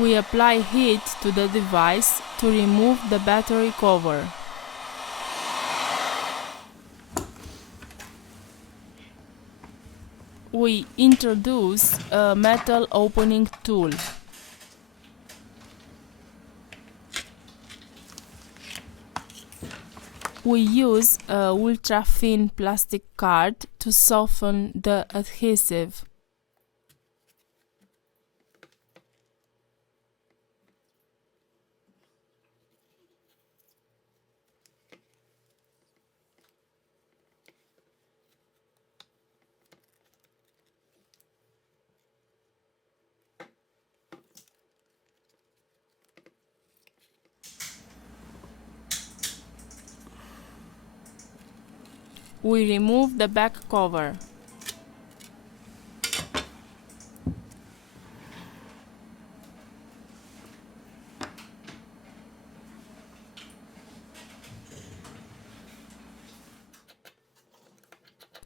We apply heat to the device to remove the battery cover. We introduce a metal opening tool. We use a ultra-thin plastic card to soften the adhesive. We remove the back cover.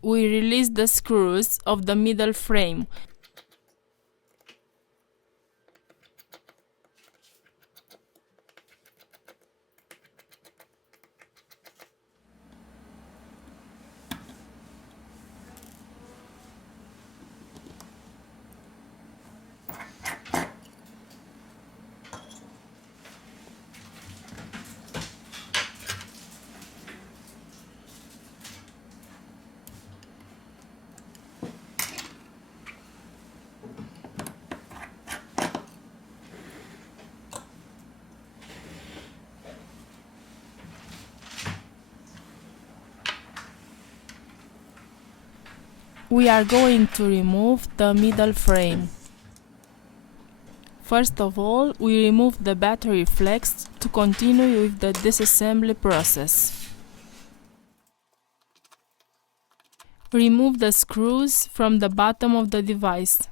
We release the screws of the middle frame. We are going to remove the middle frame. First of all, we remove the battery flex to continue with the disassembly process. Remove the screws from the bottom of the device.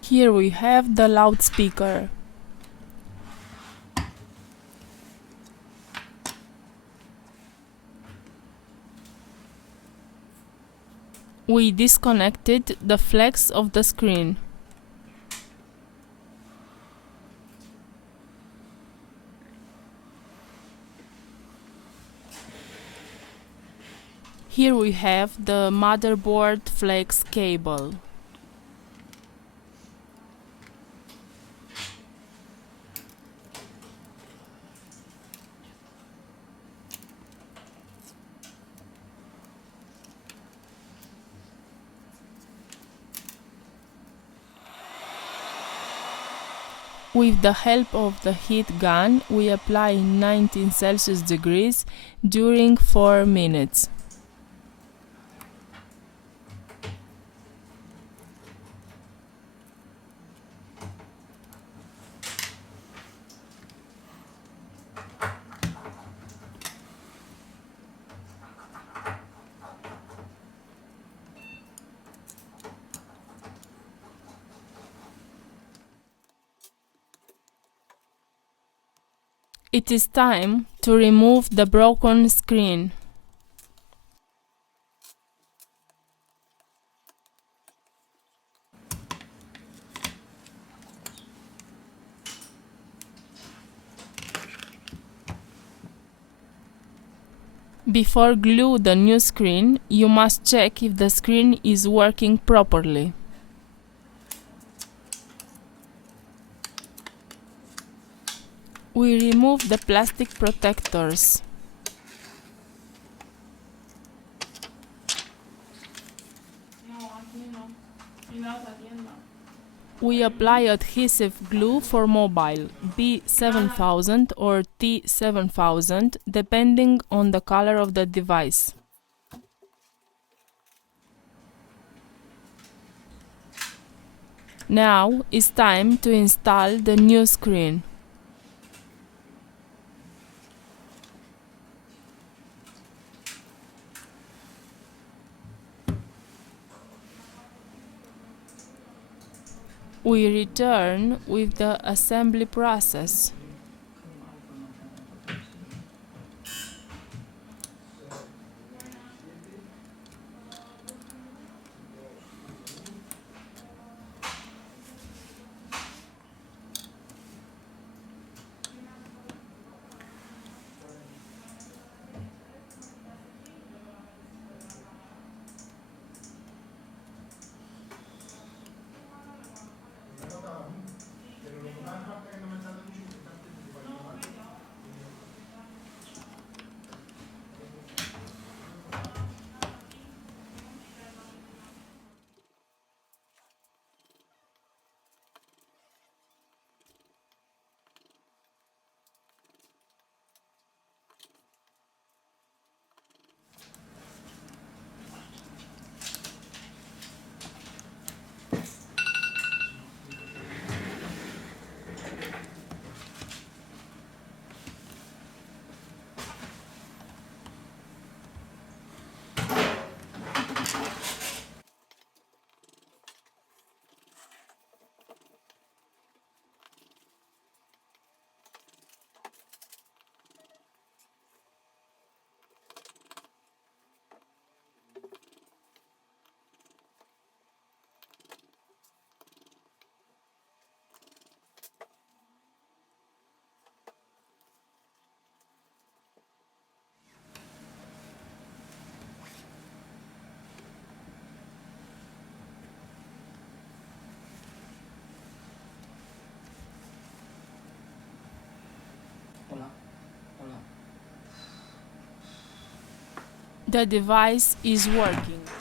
Here we have the loudspeaker. We disconnected the flex of the screen. Here we have the motherboard flex cable. With the help of the heat gun, we apply 19 Celsius degrees during 4 minutes. It is time to remove the broken screen. Before glue the new screen, you must check if the screen is working properly. We remove the plastic protectors. We apply adhesive glue for mobile, B7000 or T7000, depending on the color of the device. Now it's time to install the new screen. We return with the assembly process. The device is working.